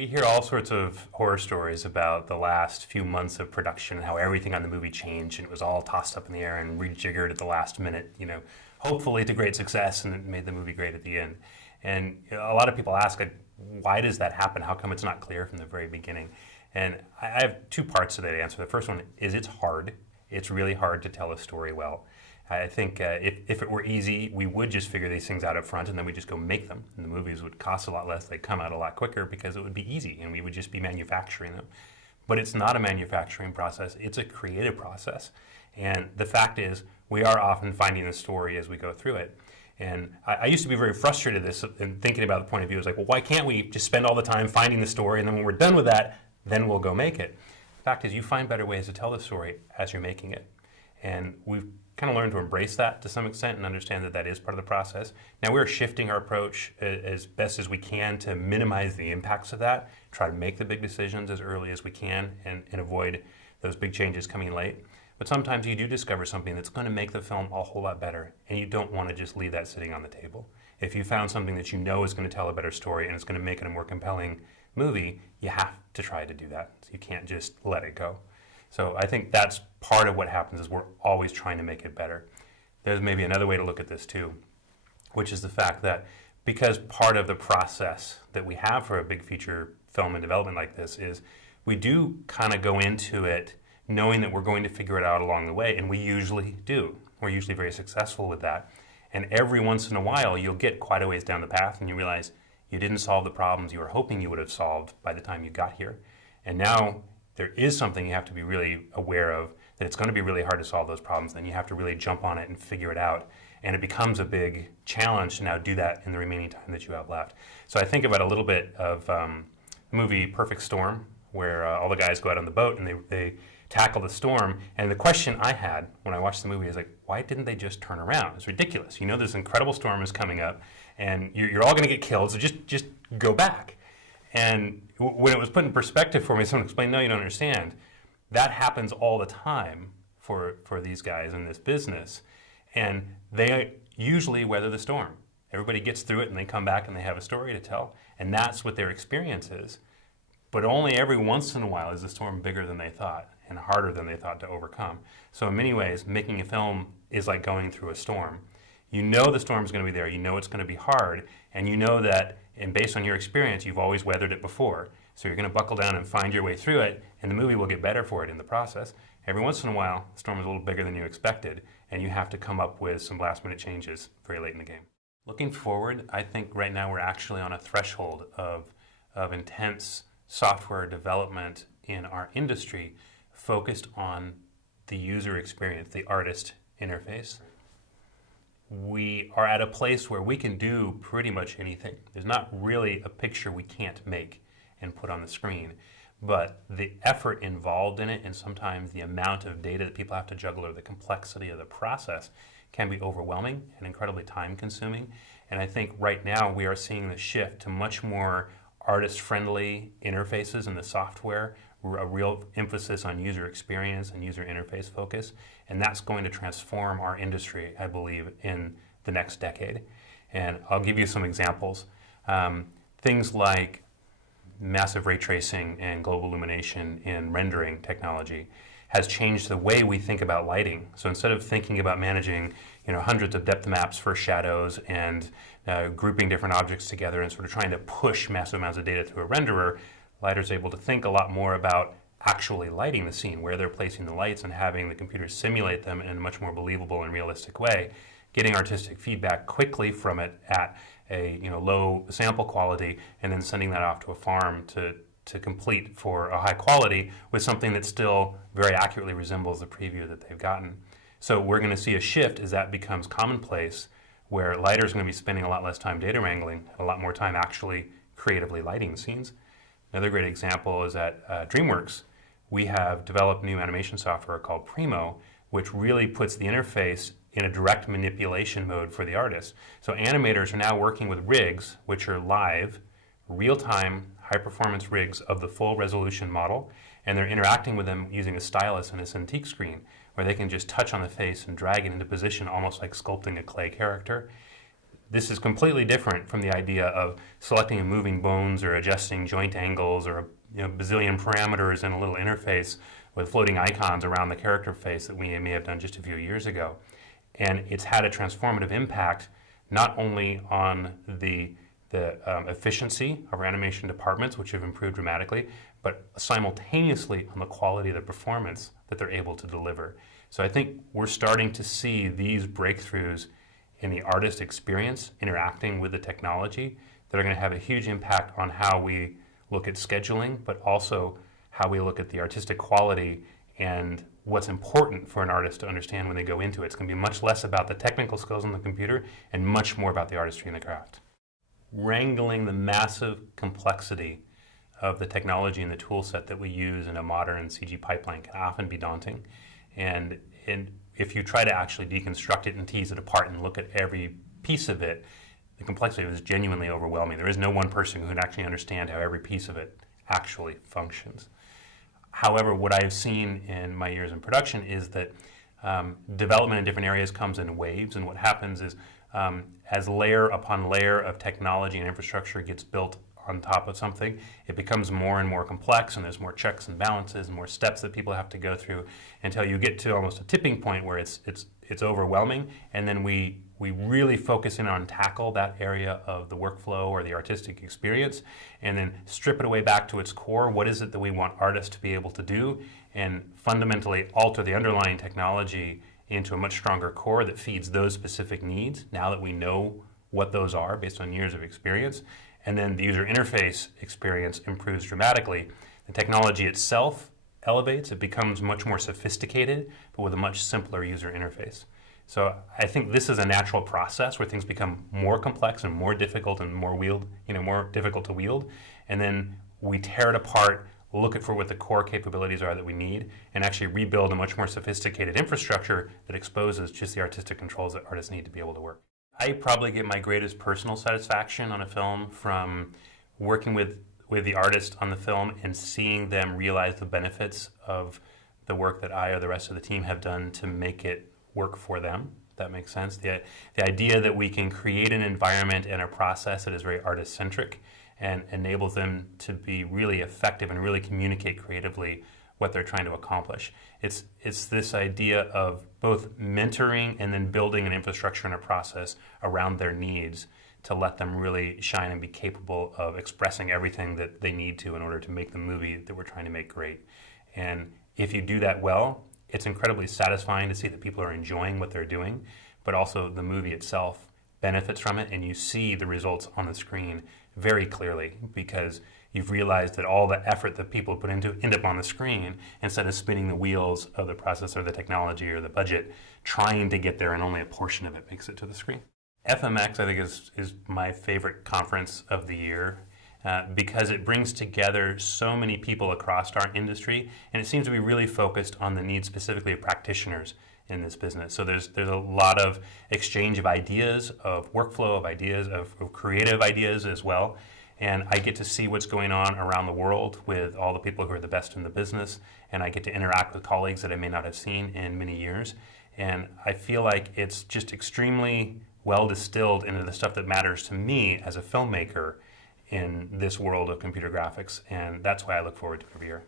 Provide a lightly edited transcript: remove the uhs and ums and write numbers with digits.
We hear all sorts of horror stories about the last few months of production and how everything on the movie changed and it was all tossed up in the air and rejiggered at the last minute, hopefully to great success, and it made the movie great at the end. And a lot of people ask, like, why does that happen? How come it's not clear from the very beginning? And I have two parts to that answer. The first one is it's hard. It's really hard to tell a story well. I think if it were easy, we would just figure these things out up front and then we just go make them. And the movies would cost a lot less. They'd come out a lot quicker because it would be easy and we would just be manufacturing them. But it's not a manufacturing process. It's a creative process. And the fact is, we are often finding the story as we go through it. And I used to be very frustrated with this and thinking about the point of view. It was like, well, why can't we just spend all the time finding the story and then when we're done with that, then we'll go make it. The fact is, you find better ways to tell the story as you're making it. And we've kind of learned to embrace that to some extent and understand that that is part of the process. Now we're shifting our approach as best as we can to minimize the impacts of that, try to make the big decisions as early as we can and avoid those big changes coming late. But sometimes you do discover something that's going to make the film a whole lot better, and you don't want to just leave that sitting on the table. If you found something that you know is going to tell a better story and it's going to make it a more compelling movie, you have to try to do that. So you can't just let it go. So I think that's part of what happens is we're always trying to make it better. There's maybe another way to look at this too, which is the fact that because part of the process that we have for a big feature film and development like this is we do kind of go into it knowing that we're going to figure it out along the way, and we usually do. We're usually very successful with that. And every once in a while, you'll get quite a ways down the path and you realize you didn't solve the problems you were hoping you would have solved by the time you got here. And now there is something you have to be really aware of, that it's going to be really hard to solve those problems. Then you have to really jump on it and figure it out. And it becomes a big challenge to now do that in the remaining time that you have left. So I think about a little bit of the movie Perfect Storm, where all the guys go out on the boat and they tackle the storm. And the question I had when I watched the movie is like, why didn't they just turn around? It's ridiculous. You know this incredible storm is coming up and you're all going to get killed, so just go back. And when it was put in perspective for me, someone explained, no, you don't understand. That happens all the time for these guys in this business. And they usually weather the storm. Everybody gets through it and they come back and they have a story to tell. And that's what their experience is. But only every once in a while is the storm bigger than they thought and harder than they thought to overcome. So in many ways, making a film is like going through a storm. You know the storm's going to be there, you know it's going to be hard, and you know that, and based on your experience, you've always weathered it before. So you're going to buckle down and find your way through it, and the movie will get better for it in the process. Every once in a while, the storm is a little bigger than you expected, and you have to come up with some last-minute changes very late in the game. Looking forward, I think right now we're actually on a threshold of intense software development in our industry focused on the user experience, the artist interface. We are at a place where we can do pretty much anything. There's not really a picture we can't make and put on the screen, but the effort involved in it and sometimes the amount of data that people have to juggle or the complexity of the process can be overwhelming and incredibly time-consuming. And I think right now we are seeing the shift to much more artist-friendly interfaces in the software, a real emphasis on user experience and user interface focus, and that's going to transform our industry, I believe, in the next decade. And I'll give you some examples. Things like massive ray tracing and global illumination in rendering technology has changed the way we think about lighting. So instead of thinking about managing hundreds of depth maps for shadows and grouping different objects together and sort of trying to push massive amounts of data through a renderer, lighters are able to think a lot more about actually lighting the scene, where they're placing the lights and having the computer simulate them in a much more believable and realistic way, getting artistic feedback quickly from it at a low sample quality, and then sending that off to a farm to complete for a high quality with something that still very accurately resembles the preview that they've gotten. So we're going to see a shift as that becomes commonplace, where lighters are going to be spending a lot less time data wrangling, a lot more time actually creatively lighting the scenes. Another great example is at DreamWorks, we have developed new animation software called Primo, which really puts the interface in a direct manipulation mode for the artist. So animators are now working with rigs, which are live, real-time, high-performance rigs of the full resolution model, and they're interacting with them using a stylus and a Cintiq screen, where they can just touch on the face and drag it into position almost like sculpting a clay character. this is completely different from the idea of selecting and moving bones or adjusting joint angles or a bazillion parameters in a little interface with floating icons around the character face that we may have done just a few years ago. And it's had a transformative impact not only on the efficiency of our animation departments, which have improved dramatically, but simultaneously on the quality of the performance that they're able to deliver. So I think we're starting to see these breakthroughs in the artist experience interacting with the technology that are going to have a huge impact on how we look at scheduling, but also how we look at the artistic quality and what's important for an artist to understand when they go into it. It's going to be much less about the technical skills on the computer and much more about the artistry and the craft. Wrangling the massive complexity of the technology and the tool set that we use in a modern CG pipeline can often be daunting. And if you try to actually deconstruct it and tease it apart and look at every piece of it, the complexity is genuinely overwhelming. There is no one person who can actually understand how every piece of it actually functions. However, what I've seen in my years in production is that development in different areas comes in waves, and what happens is as layer upon layer of technology and infrastructure gets built on top of something, it becomes more and more complex, and there's more checks and balances and more steps that people have to go through until you get to almost a tipping point where it's overwhelming, and then we really focus in on tackle that area of the workflow or the artistic experience, and then strip it away back to its core. What is it that we want artists to be able to do, and fundamentally alter the underlying technology into a much stronger core that feeds those specific needs, now that we know what those are based on years of experience. And then the user interface experience improves dramatically. The technology itself elevates, it becomes much more sophisticated, but with a much simpler user interface. So I think this is a natural process where things become more complex and more difficult and more difficult to wield. And then we tear it apart, look for what the core capabilities are that we need, and actually rebuild a much more sophisticated infrastructure that exposes just the artistic controls that artists need to be able to work. I probably get my greatest personal satisfaction on a film from working with the artist on the film and seeing them realize the benefits of the work that I or the rest of the team have done to make it work for them. If that makes sense. The idea that we can create an environment and a process that is very artist-centric and enables them to be really effective and really communicate creatively what they're trying to accomplish. It's this idea of both mentoring and then building an infrastructure and a process around their needs to let them really shine and be capable of expressing everything that they need to in order to make the movie that we're trying to make great. And if you do that well, it's incredibly satisfying to see that people are enjoying what they're doing, but also the movie itself benefits from it, and you see the results on the screen very clearly because you've realized that all the effort that people put into it end up on the screen instead of spinning the wheels of the process or the technology or the budget trying to get there, and only a portion of it makes it to the screen. FMX, I think, is my favorite conference of the year because it brings together so many people across our industry, and it seems to be really focused on the needs specifically of practitioners in this business. So there's a lot of exchange of ideas, of workflow, of ideas, of creative ideas as well. And I get to see what's going on around the world with all the people who are the best in the business, and I get to interact with colleagues that I may not have seen in many years. And I feel like it's just extremely well distilled into the stuff that matters to me as a filmmaker in this world of computer graphics, and that's why I look forward to it every year.